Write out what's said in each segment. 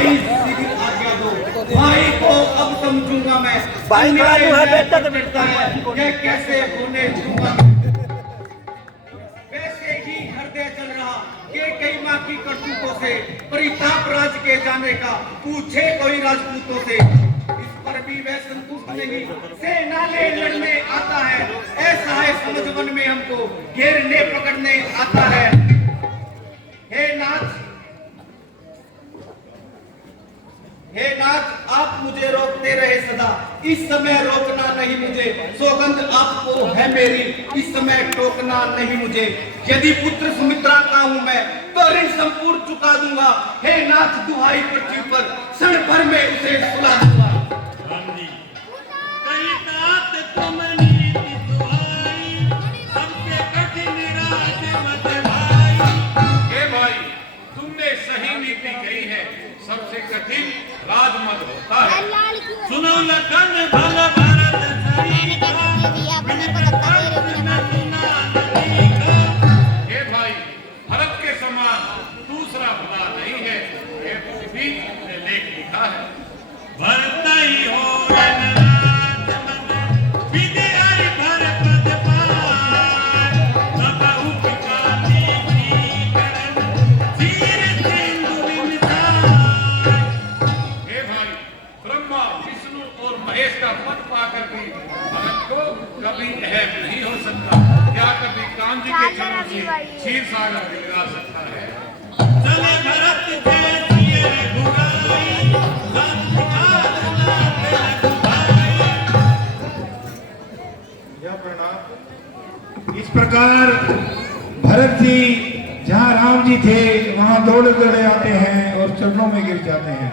भाई सीधी आज्ञा दो, भाई को अब समझूंगा मैं। भाई मालूम है बेटा तो मिटता है ये कैसे होने दूंगा। वैसे ही हृदय चल रहा कि कई माँ की करतूतों से, परिताप राज के जाने का पूछे कोई राजपूतों से। इस पर भी वह संतुष्ट नहीं, सेना ले लड़ने आता है, ऐसा है समझ मन में हमको, घेरने पकड़ने आता है। हे नाथ आप मुझे रोकते रहे सदा, इस समय रोकना नहीं मुझे, सौगंध आपको है मेरी, इस समय टोकना नहीं मुझे। यदि पुत्र सुमित्रा का हूं मैं तो ऋण संपूर्ण चुका दूंगा। हे नाथ दुहाई पृथ्वी पर क्षण भर में उसे सुला दूंगा। सबसे कठिन राजमद होता है। सुनो लखन भला भारत हे भाई, भरत के समान दूसरा भला नहीं है, ये पृथ्वी ने लेख लिखा है। भरत ही हो कभी अहम नहीं हो सकता, क्या कभी कांजी के चरणों से क्षीर सागर पिघला सकता है। चले भरत इस प्रकार भरत जी जहाँ राम जी थे वहाँ दौड़े दौड़े आते हैं और चरणों में गिर जाते हैं।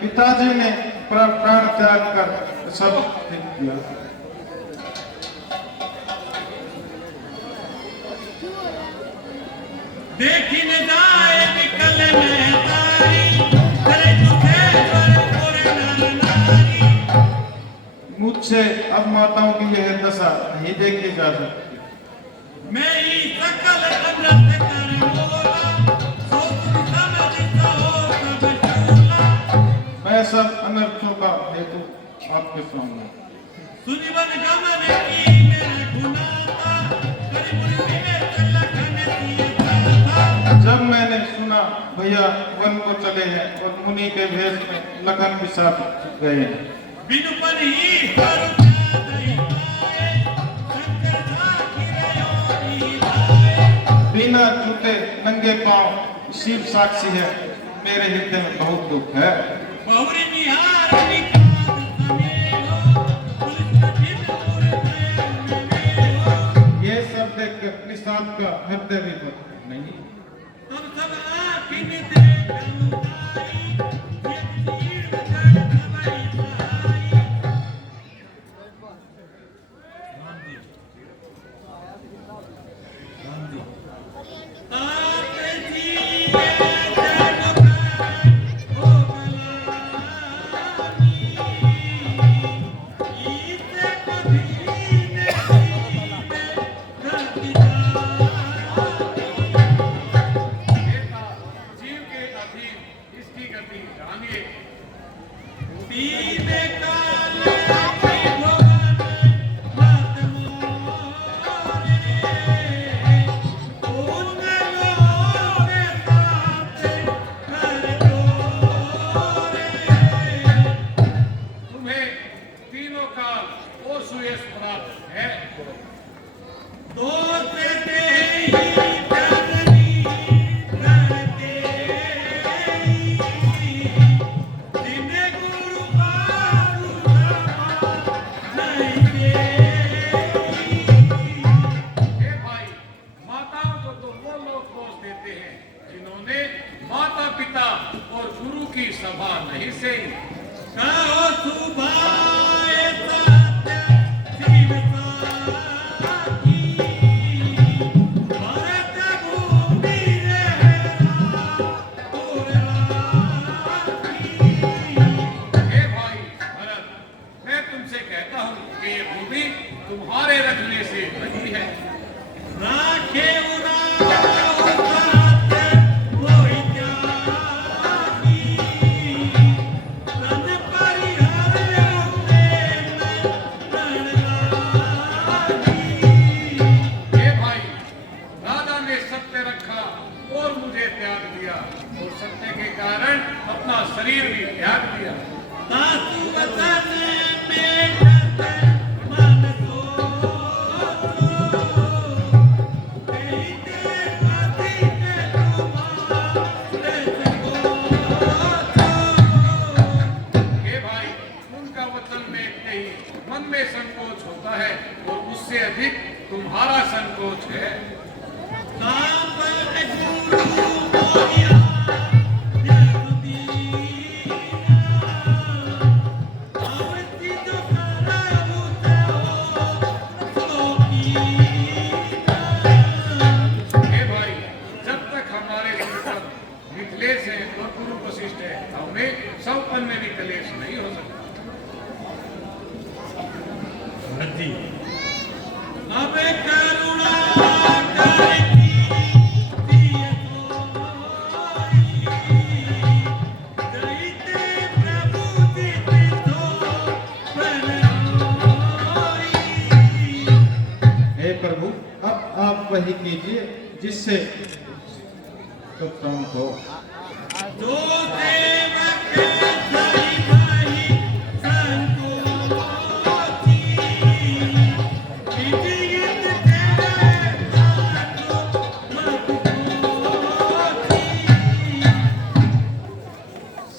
पिताजी ने प्राण त्याग कर सब किया। देखी न जाए निकल में तारी, करे तुझे नारी। मुझसे अब माताओं की यह दशा नहीं देखी जा सकती। मैं ही सकल अनर्थ कर बोला, सो तुम समझता हो सब झूला। मैं सब अनर्थों का हेतु आपके सामने सुनिवन गमन की मेरे गुनाता, करीबुरी में लखन दिए था। जब मैंने सुना भैया वन को चले हैं और मुनि के भेष में लखन के साथ गए हैं, बिनु पन ही हर बिना जूते नंगे पांव शिव साक्षी है, मेरे हृदय में बहुत दुख है। बहुरी निहार निकाल समेलो, पुलिस कठिन ये सब देख के निशांत का हृदय भी नहीं। तुम सब आँखिन देख लुटाई, ये तीर जड़ दवाई सहाई। तो तेरे ही धरनी करते जिन्हें गुरु बारू नहीं दे। हे भाई, माताओं को तो वो लोग दोष देते हैं जिन्होंने माता पिता और गुरु की सभा नहीं सही। कहो सुभाए सत्य शिव साखी, भरत भूमि रहना तुराखी। हे भाई भरत, मैं तुमसे कहता हूँ कि ये भूमि तुम्हारे रखने से बनी है। राखे शरीर भी त्याग दिया। तासु वतन में मन हे भाई, उनका वचन में नहीं मन में संकोच होता है और उससे अधिक तुम्हारा संकोच है। में भी कलेश नहीं हो सकता। अब करुणा करती दिए दैते प्रभु दिते तो बनाई। हे प्रभु, अब आप वही कीजिए जिससे सब शांत हो। जो देवक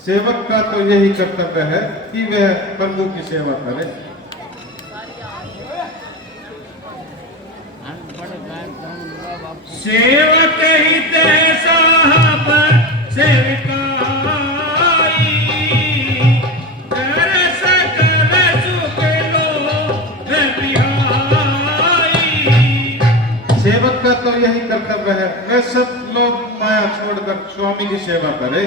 सेवक का तो यही कर्तव्य है कि वह प्रभु की सेवा करे। सेवक ही ते साहब सेवकाई, कर सकल सुख लो बिहाई। सेवक का तो यही कर्तव्य है वह सब लोग माया छोड़कर स्वामी की सेवा करे।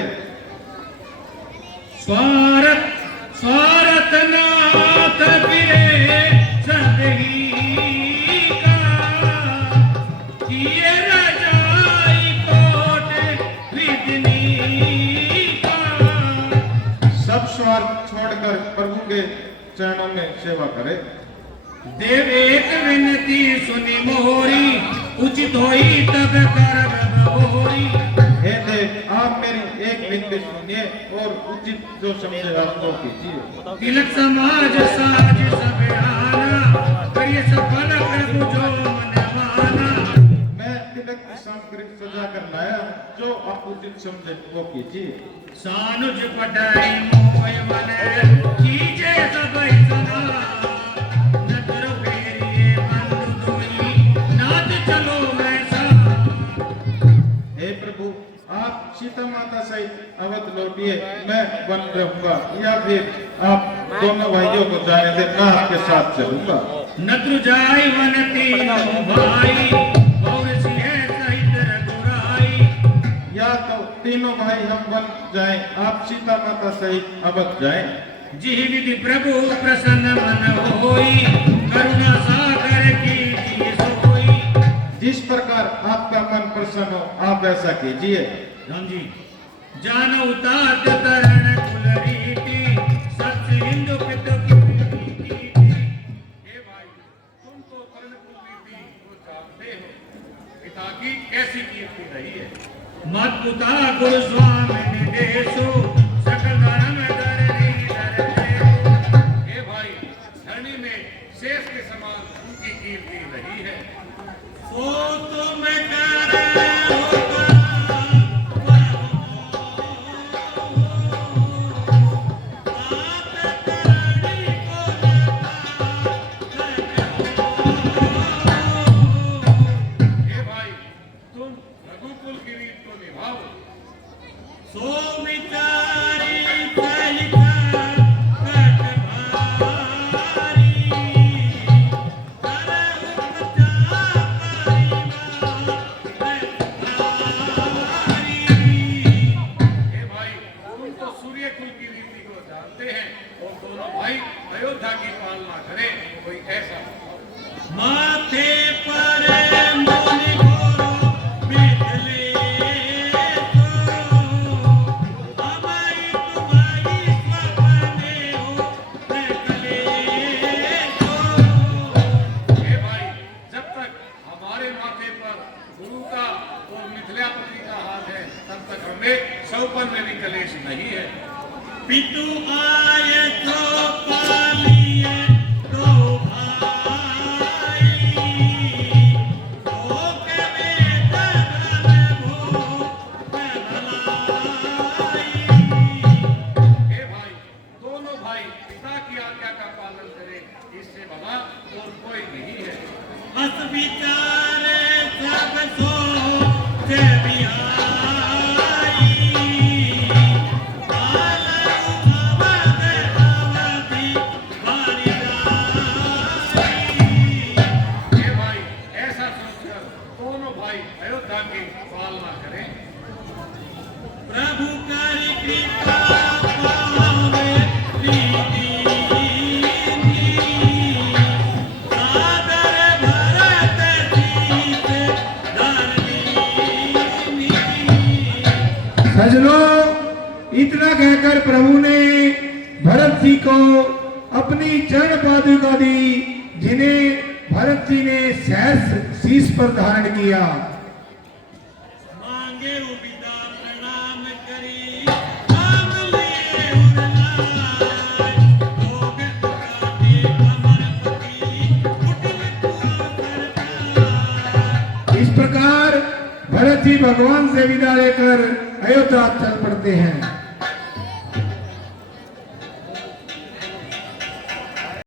स्वार्थ स्वार्थ नाथ फिरे सबही का, किए रजाई कोट विदनी का। सब स्वार्थ छोड़कर प्रभु के चरणों में सेवा करे। देव एक विनती सुनी मोरी, उचित होई तब करब बहोरी। हे देव, आप मेरी एक विनती सुनिए और उचित जो समझे आप वो कीजिए। तिलक समाज साज सब आना, करिए सफल प्रभु जो मन माना। मैं तिलक की सामग्री सजा कर लाया, जो आप उचित समझे वो कीजिए। सानुज पटाई मोय मन, कीजे सबई सदा। नतर फेरिए बंधु दोई, नाथ चलो मैं सा। हे प्रभु, आप सीता माता सहित अवध लौटिए, मैं वन रहूंगा, या फिर आप दोनों भाइयों को जाने दे, मैं आपके साथ चलूंगा। नत्र जाय वन तीनों भाई, और सिंह सहित रघुराई। या तो तीनों भाई हम वन जाएं, आप सीता माता सहित अवध जाएं। जिहि विधि प्रभु प्रसन्न मन होई, करुणा सागर कीजिए सोई। जिस प्रकार आपका मन प्रसन्न हो आप ऐसा कीजिए। राम जी, जानो तात तरण कुल रीति, सत्य हिंदू पितु की रीति। हे भाई, तुम तो तरण कुल रीति को जानते हो, पिता की कैसी कीर्ति रही है। मत पिता गुरु स्वामी निदेशो, सकल धर्म धरणी धरते हो। हे भाई, धरणी में शेष के समान उनकी कीर्ति रही है। माथे पर गुरु का और मिथिलापति का हाथ है, तब तक हमें सौपन में भी कलेश नहीं है। पितु आए तो पालिए दो भाई, तो के वेदन भूप भलाई। हे भाई, दोनों भाई पिता की आज्ञा का पालन करें, इससे बड़ा और कोई नहीं है। बस विचारे सब सोच बिहाई, बालक भवद अवधि बारी जाई। हे भाई, ऐसा सोचकर दोनों भाई अयोध्या की पालना करें। प्रभु करि कृपा पावे प्रीति, सादर भरत सीत धरनी। सजनों, इतना कहकर प्रभु ने भरत जी को अपनी चरण पादुका दी, जिन्हें भरत जी ने सहस शीश पर धारण किया। मांगे विदा प्रणाम करी, नाम लिए उदलाय। भोग उठाते अमरपति, कुटिल कुआकर पाय। इस प्रकार भरत जी भगवान से विदा लेकर अयोध्या चल पड़ते हैं।